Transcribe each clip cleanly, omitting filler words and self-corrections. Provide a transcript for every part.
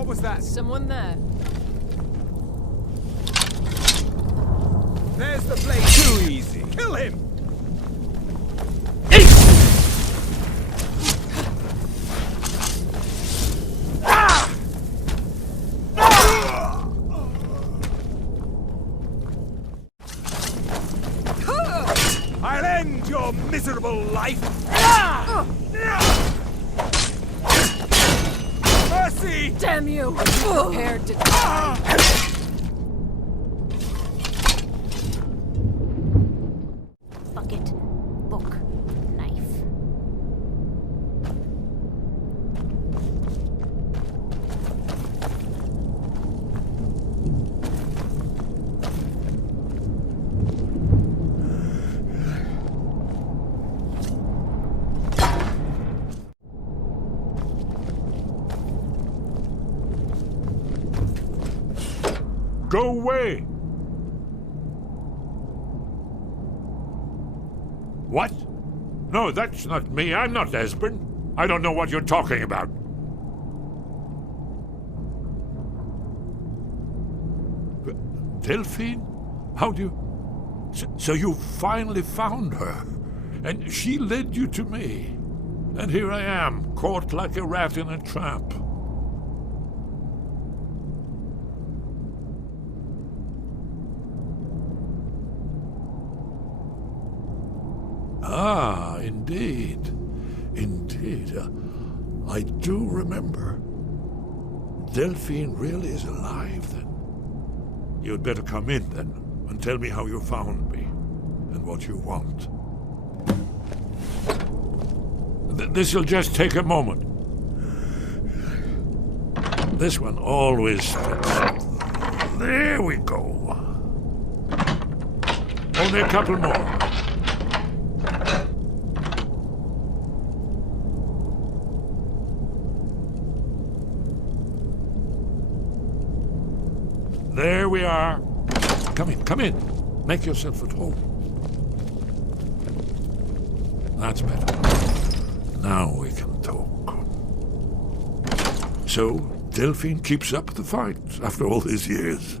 What was that? Someone there. There's the blade. Too easy. Kill him! I'll end your miserable life! Mercy! Damn you! Prepared to die. Bucket, book, knife. Go away! What? No, that's not me. I'm not Esbern. I don't know what you're talking about. Delphine? How do you... So you finally found her, and she led you to me. And here I am, caught like a rat in a trap. Ah, indeed. Indeed. I do remember. Delphine really is alive, then. You'd better come in, then, and tell me how you found me, and what you want. This'll just take a moment. This one always fits. There we go. Only a couple more. There we are. Come in, come in. Make yourself at home. That's better. Now we can talk. So, Delphine keeps up the fight after all these years.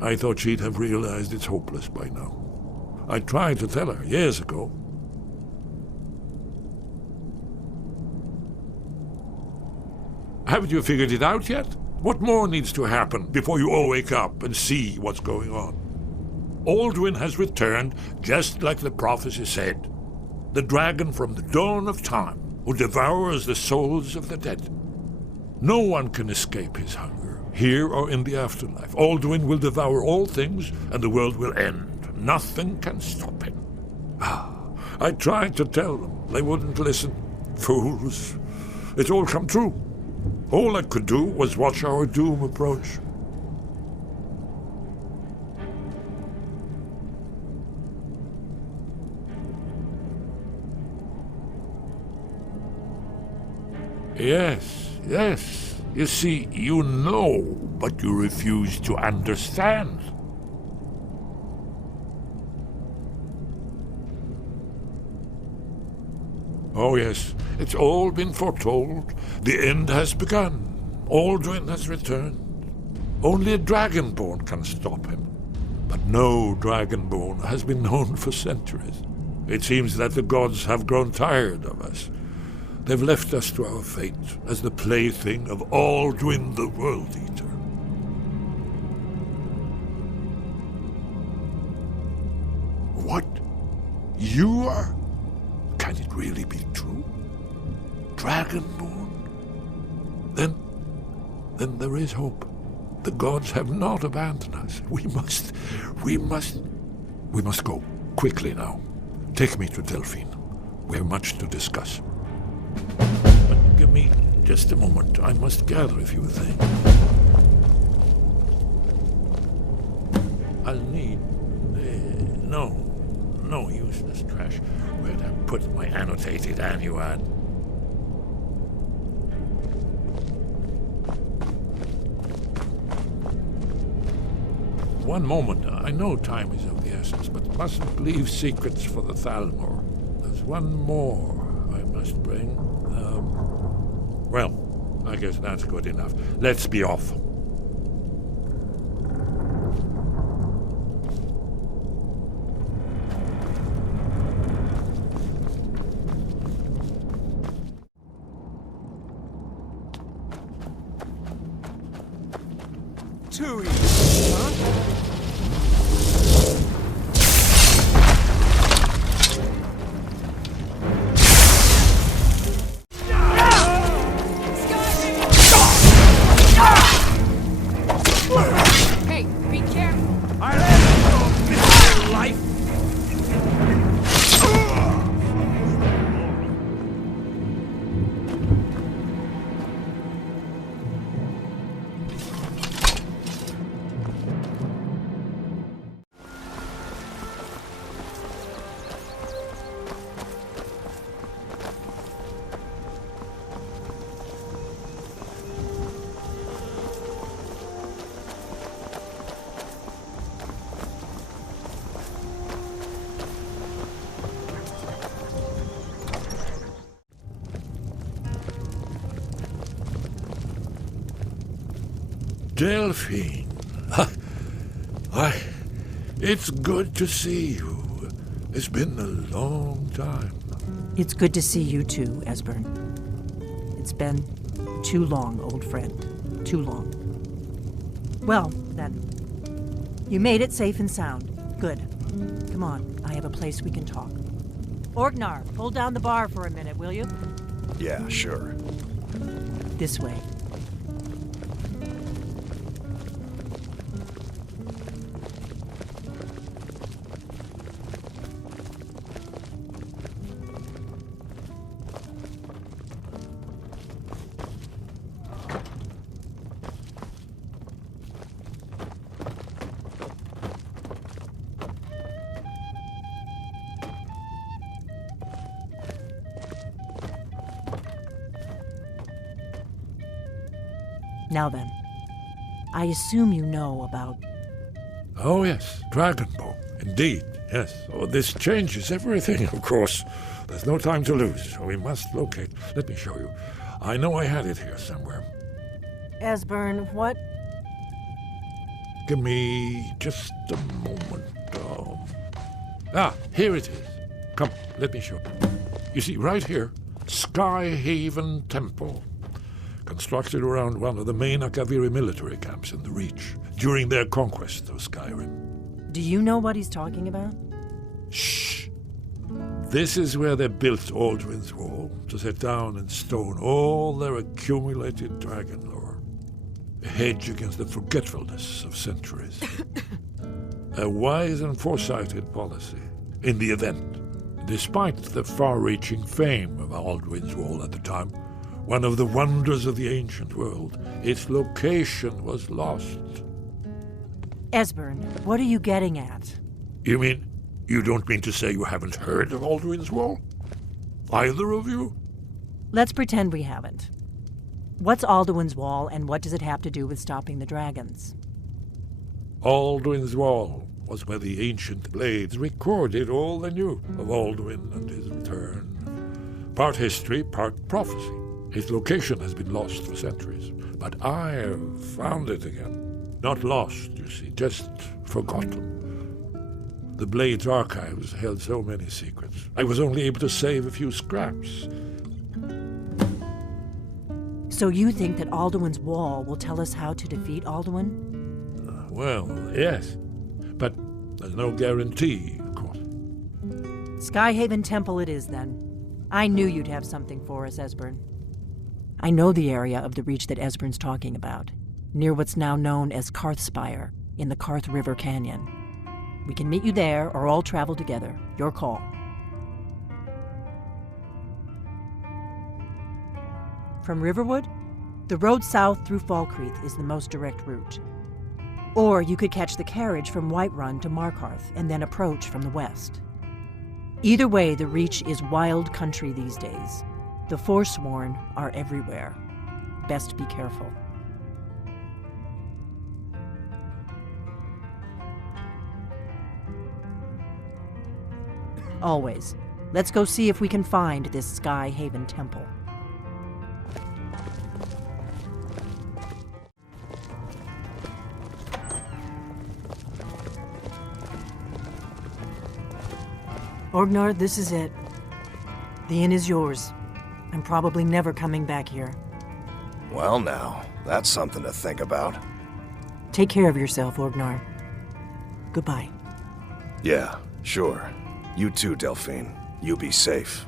I thought she'd have realized it's hopeless by now. I tried to tell her years ago. Haven't you figured it out yet? What more needs to happen before you all wake up and see what's going on? Aldrin has returned, just like the prophecy said. The dragon from the dawn of time, who devours the souls of the dead. No one can escape his hunger, here or in the afterlife. Aldrin will devour all things, and the world will end. Nothing can stop him. I tried to tell them. They wouldn't listen. Fools. It's all come true. All I could do was watch our doom approach. Yes, yes. You see, you know, but you refuse to understand. Oh yes, it's all been foretold. The end has begun. Aldrin has returned. Only a dragonborn can stop him. But no dragonborn has been known for centuries. It seems that the gods have grown tired of us. They've left us to our fate as the plaything of Aldrin the World Eater. What? You are? Can it really be true? Dragonborn? Then there is hope. The gods have not abandoned us. We must go. Quickly now. Take me to Delphine. We have much to discuss. But give me just a moment. I must gather a few things. I'll need... No useless trash. Where'd I put my annotated annuad? One moment. I know time is of the essence, but mustn't leave secrets for the Thalmor. There's one more I must bring. Well, I guess that's good enough. Let's be off. Too easy, huh? Hey, be careful. I'll end your miserable life! Delphine. Why, it's good to see you. It's been a long time. It's good to see you too, Esbern. It's been too long, old friend. Too long. Well, then. You made it safe and sound. Good. Come on, I have a place we can talk. Orgnar, hold down the bar for a minute, will you? Yeah, sure. This way. Now then, I assume you know about... Oh, yes, Dragon Ball. Indeed, yes. Oh, this changes everything, of course. There's no time to lose, so we must locate. Let me show you. I know I had it here somewhere. Esbern, what? Give me just a moment. Here it is. Come, let me show you. You see, right here, Skyhaven Temple. Constructed around one of the main Akaviri military camps in the Reach during their conquest of Skyrim. Do you know what he's talking about? Shh! This is where they built Aldrin's Wall, to set down in stone all their accumulated dragon lore. A hedge against the forgetfulness of centuries. A wise and foresighted policy. In the event, despite the far-reaching fame of Aldrin's Wall at the time, one of the wonders of the ancient world, its location was lost. Esbern, what are you getting at? You mean, you don't mean to say you haven't heard of Aldrin's Wall? Either of you? Let's pretend we haven't. What's Alduin's Wall, and what does it have to do with stopping the dragons? Aldrin's Wall was where the ancient blades recorded all they knew of Aldrin and his return. Part history, part prophecy. His location has been lost for centuries, but I have found it again. Not lost, you see, just forgotten. The Blade's archives held so many secrets. I was only able to save a few scraps. So you think that Alduin's Wall will tell us how to defeat Alduin? Well, yes, but there's no guarantee, of course. Skyhaven Temple it is, then. I knew you'd have something for us, Esbern. I know the area of the Reach that Esbern's talking about, near what's now known as Karthspire, in the Karth River Canyon. We can meet you there, or all travel together. Your call. From Riverwood, the road south through Falkreath is the most direct route. Or you could catch the carriage from Whiterun to Markarth and then approach from the west. Either way, the Reach is wild country these days. The Forsworn are everywhere. Best be careful. Always. Let's go see if we can find this Skyhaven Temple. Orgnar, this is it. The inn is yours. I'm probably never coming back here. Well now, that's something to think about. Take care of yourself, Orgnar. Goodbye. Yeah, sure. You too, Delphine. You be safe.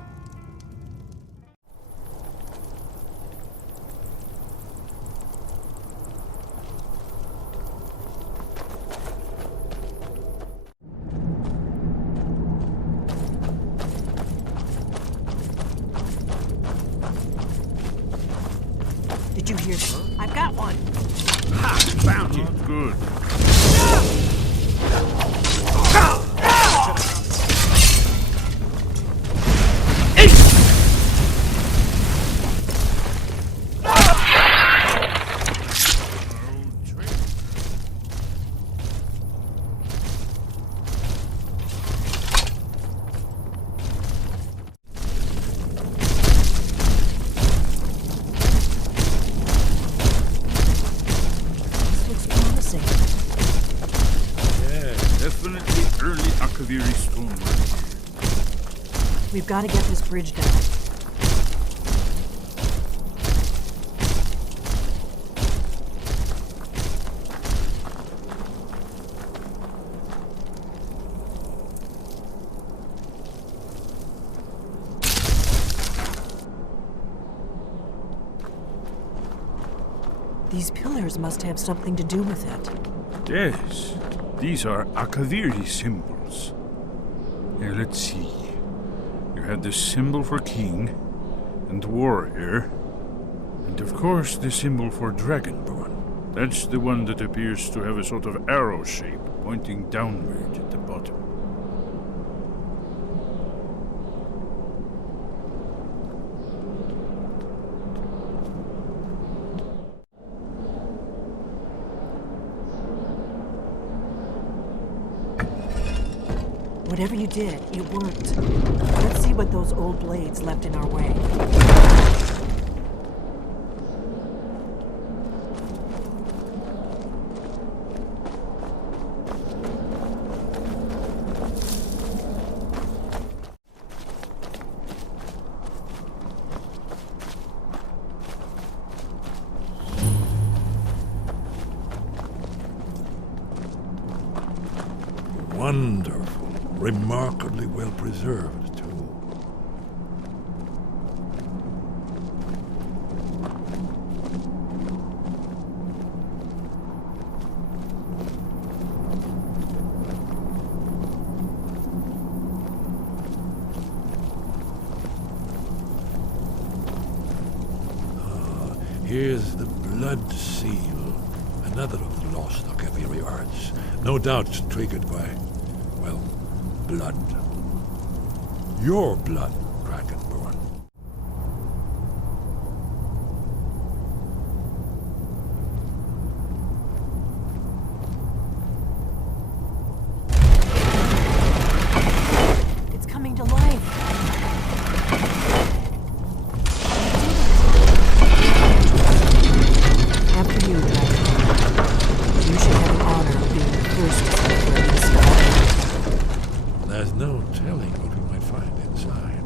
Did you hear that? I've got one! Ha! Found you! Good. This looks promising. Yeah, definitely early Akaviri stonework here. We've got to get this bridge down. These pillars must have something to do with it. Yes, these are Akaviri symbols. Here, let's see. You had the symbol for king and warrior, and of course the symbol for dragonborn. That's the one that appears to have a sort of arrow shape pointing downward at the bottom. Whatever you did, it worked. Let's see what those old blades left in our way. Wonderful. Remarkably well preserved, too. Here's the blood seal, another of the lost Akaviri arts, no doubt triggered by, well, blood. Your blood, Dragonborn. It's coming to life. After you, Dragonborn. You should have the honor of being the first to set foot in Skyrim. There's no telling what we might find inside.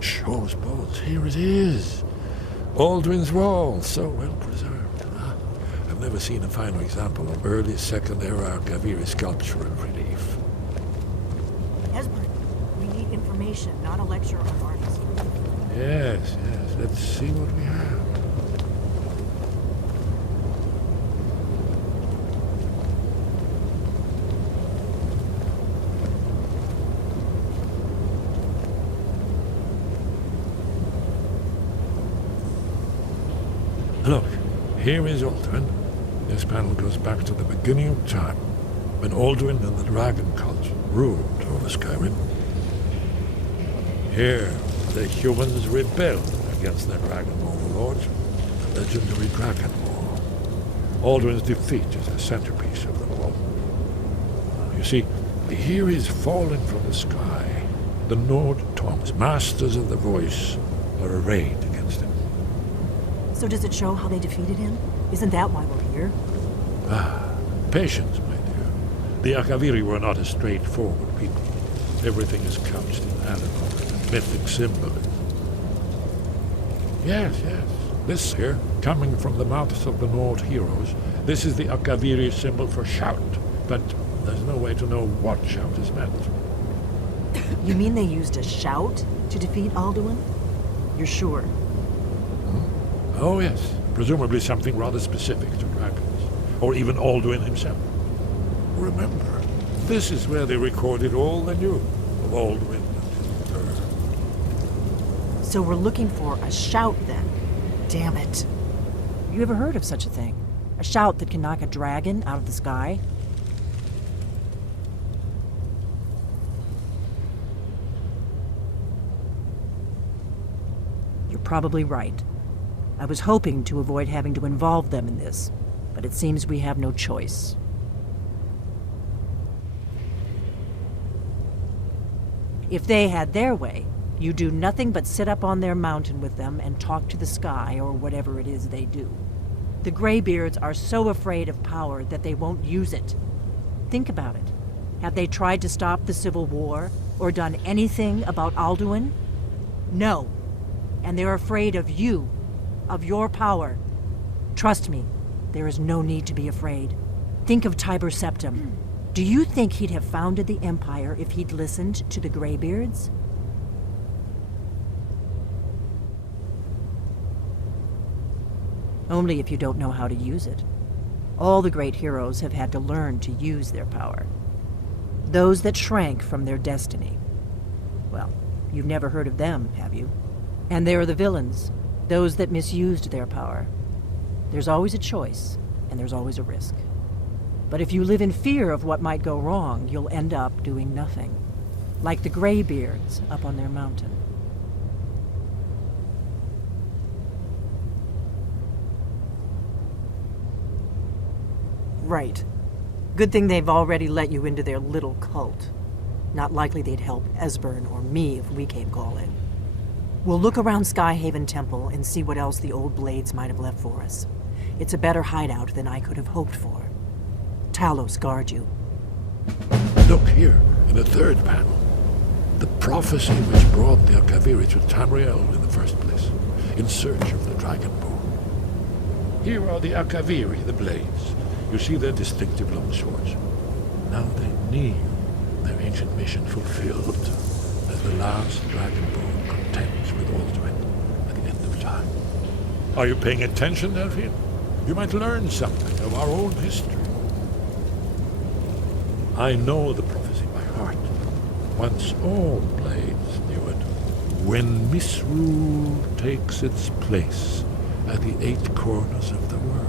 Shows boats. Here it is. Aldrin's wall, so well preserved. I've never seen a finer example of early Second Era Akaviri sculpture and relief. Esbern, we need information, not a lecture on artists. Yes, yes. Let's see what we have. Look, here is Aldrin. This panel goes back to the beginning of time, when Aldrin and the dragon cult ruled over Skyrim. Here, the humans rebelled against their dragon overlords, the legendary Dragon War. Aldrin's defeat is the centerpiece of them all. You see, here he's fallen from the sky. The Nord Tongs, masters of the voice, are arrayed against him. So does it show how they defeated him? Isn't that why we're here? Patience, my dear. The Akaviri were not a straightforward people. Everything is couched in add-ons and mythic symbolism. Yes. This here, coming from the mouths of the Nord heroes, this is the Akaviri symbol for shout, but there's no way to know what shout is meant. You mean they used a shout to defeat Alduin? You're sure? Oh, yes. Presumably something rather specific to dragons, or even Aldrin himself. Remember, this is where they recorded all they knew of Aldrin and his return. So we're looking for a shout then. Damn it. You ever heard of such a thing? A shout that can knock a dragon out of the sky? You're probably right. I was hoping to avoid having to involve them in this, but it seems we have no choice. If they had their way, you do nothing but sit up on their mountain with them and talk to the sky or whatever it is they do. The Greybeards are so afraid of power that they won't use it. Think about it. Have they tried to stop the Civil War or done anything about Alduin? No. And they're afraid of you, of your power. Trust me, there is no need to be afraid. Think of Tiber Septim. Do you think he'd have founded the Empire if he'd listened to the Greybeards? Only if you don't know how to use it. All the great heroes have had to learn to use their power. Those that shrank from their destiny. Well, you've never heard of them, have you? And there are the villains, those that misused their power. There's always a choice, and there's always a risk. But if you live in fear of what might go wrong, you'll end up doing nothing. Like the Greybeards up on their mountain. Right. Good thing they've already let you into their little cult. Not likely they'd help Esbern or me if we came calling. We'll look around Skyhaven Temple and see what else the old blades might have left for us. It's a better hideout than I could have hoped for. Talos guard you. Look here, in the third panel. The prophecy which brought the Akaviri to Tamiil in the first place, in search of the Dragonborn. Here are the Akaviri, the blades. You see their distinctive long swords. Now they need their ancient mission fulfilled as the last Dragonborn contends with Aldrin at the end of time. Are you paying attention, Delphine? You might learn something of our own history. I know the prophecy by heart. Once all blades knew it. When misrule takes its place at the 8 corners of the world.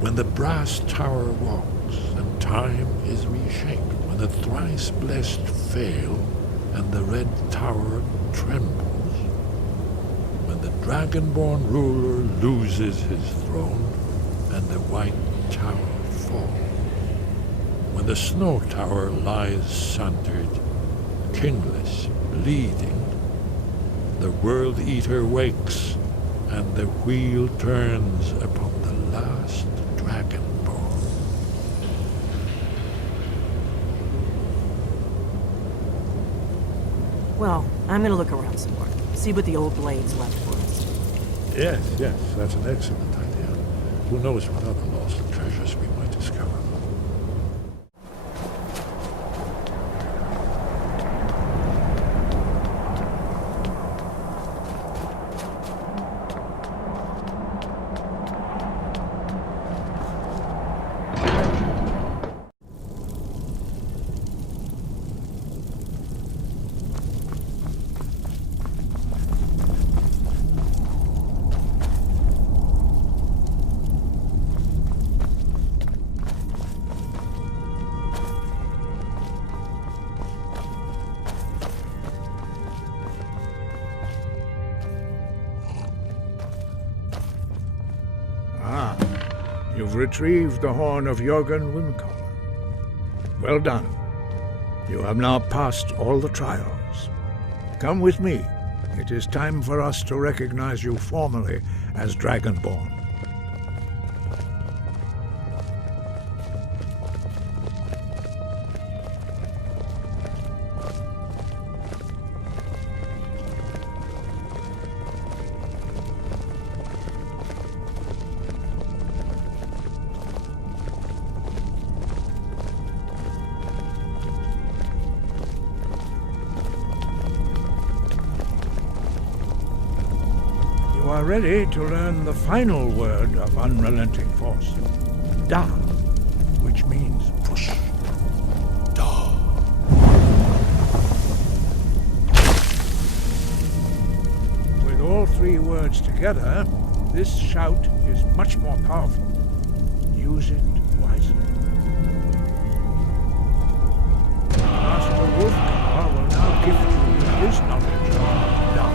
When the brass tower walks and time is reshaped. When the thrice blessed fail and the red tower trembles. When the Dragonborn ruler loses his throne and the white tower falls. When the snow tower lies sundered, kingless, bleeding, the World Eater wakes, and the wheel turns upon the last Dragonborn. Well, I'm gonna look around some more. See what the old blades left for us. Yes, that's an excellent idea. Who knows what other lost treasures we might discover. You've retrieved the horn of Jörgen Wimkammer. Well done. You have now passed all the trials. Come with me. It is time for us to recognize you formally as Dragonborn. You are ready to learn the final word of unrelenting force. Da, which means push. Da. With all three words together, this shout is much more powerful. Use it wisely. Master Wolfgar will now gift you with his knowledge of Da.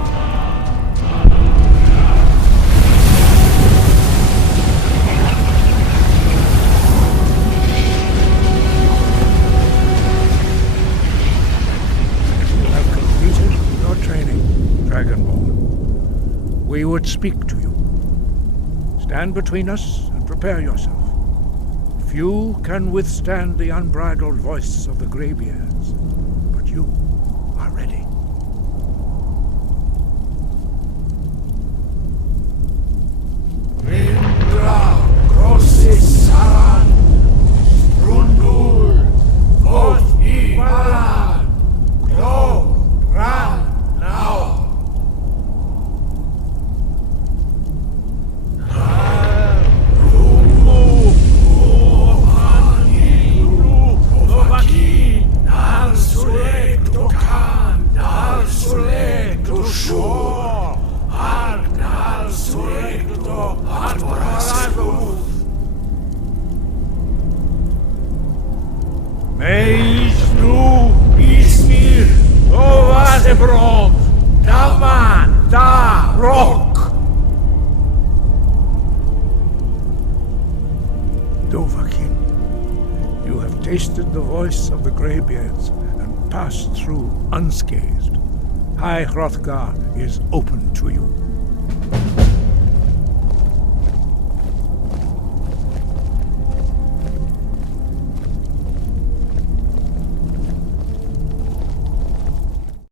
Dragonborn, we would speak to you. Stand between us and prepare yourself. Few can withstand the unbridled voice of the greybeards, but you are ready. Mindra crosses Saran, Rundul, Oth Ibaran, Klo, Ran, now. Dovahkiin, you have tasted the voice of the Greybeards and passed through unscathed. High Hrothgar is open to you.